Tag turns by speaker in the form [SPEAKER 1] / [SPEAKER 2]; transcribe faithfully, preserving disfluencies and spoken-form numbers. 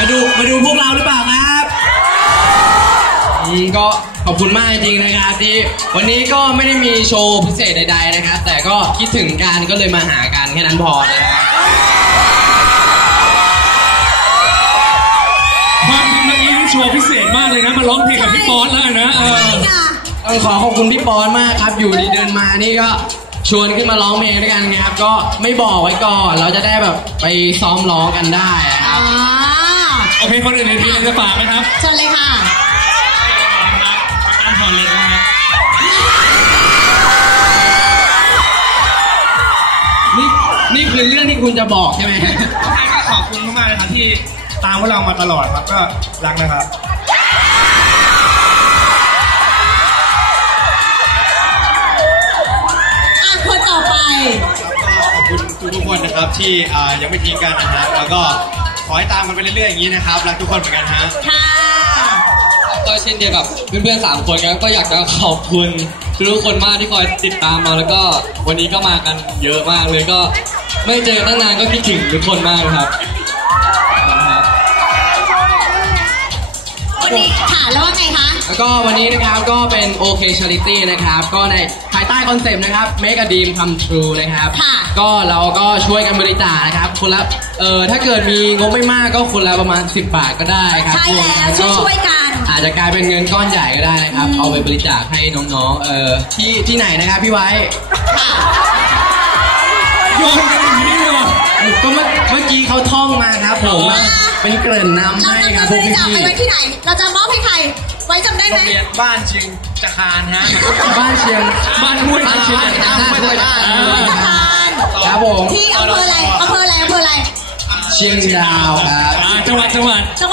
[SPEAKER 1] ดูมาดูพวกเราหรือเปล่าครับก็ขอบคุณมากจริงๆนะครับที่วันนี้ก็ไม่ได้มีโชว์พิเศษใดๆนะครับแต่ก็คิดถึงกันก็เลยมาหากันแค่นั้นพอนะครับ
[SPEAKER 2] ความจริงเมื่อกี้โชว์พิเศษมากเลยนะมาร้องเพลงกับพี่ป๊อนแล้วนะเออ
[SPEAKER 1] ต้องขอขอบคุณพี่ป๊อนมากครับอยู่ดีเดินมานี่ก็ชวนขึ้นมาร้องเพลงด้วยกันนะครับก็ไม่บอกไว้ก่อนเราจะได้แบบไปซ้อมร้องกันได้ครับ
[SPEAKER 2] โอเคคนอื่นในทีมจะฝากไหมครับ
[SPEAKER 3] เชิญเลยค่ะ
[SPEAKER 2] การถอนเลยนะครับ
[SPEAKER 1] นี่นี่คือเรื่องที่คุณจะบอกใช่ไหม
[SPEAKER 2] ขอบคุณมากๆเลยครับที่ตามพวกเรามาตลอดครับก็รักนะครับ
[SPEAKER 3] อ่ะคนต่อไป
[SPEAKER 4] ขอบคุณทุกคนนะครับที่ยังไม่ทิ้งกันนะฮะแล้วก็ขอให้ตามกันไปเรื่อยๆอย่างนี้นะครับรักทุกคนเหมือนกันฮะ
[SPEAKER 3] ค่ะ
[SPEAKER 5] ก็เช่นเดียวกับเพื่อนๆสามคนครับก็อยากจะขอบคุณทุกคนมากที่คอยติดตามมาแล้วก็วันนี้ก็มากันเยอะมากเลยก็ไม่เจอตั้งนานก็คิดถึงทุกคนมากครับ
[SPEAKER 3] วันนี้ค่ะแล้วว่าไงคะ
[SPEAKER 1] แล้วก็วันนี้นะครับก็เป็น โอ เค Charity นะครับก็ในภายใต้คอนเซปต์นะครับ Make a Dream Come True นะครับก็เราก็ช่วยกันบริจาคนะครับคนละเอ่อถ้าเกิดมีงบไม่มากก็คนละประมาณสิบบาทก็ได้ครับ
[SPEAKER 3] ใช่แล้วช่วยๆกัน
[SPEAKER 1] อาจจะกลายเป็นเงินก้อนใหญ่ก็ได้นะครับเอาไปบริจาคให้น้องๆเอ่อที่ที่ไหนนะครับพี่ไว้
[SPEAKER 3] ค่ะ
[SPEAKER 2] โยนกันอย่างนี้เลย
[SPEAKER 1] ก็เมื่อเมื่อกี้เขาท่องมาครับผมเป็นเกริ่นนำให้ครับพวกพี่ๆ
[SPEAKER 3] เราจะบริจาคไปไว้ที่ไหนเราจะมอบให้ใครไว้จำได้ไหม
[SPEAKER 4] บ้านเชียงจะคานฮะ
[SPEAKER 1] บ้านเชียง
[SPEAKER 2] บ้านห้วย
[SPEAKER 1] เชียง
[SPEAKER 2] บ้าน
[SPEAKER 1] ห้วย
[SPEAKER 3] ตะคาน
[SPEAKER 1] ครับผม
[SPEAKER 3] ที่อำเภออะไรอำเภออะไรอำเภออะไร
[SPEAKER 1] เชียงดาวครับ
[SPEAKER 2] จังหวัดจังหวัด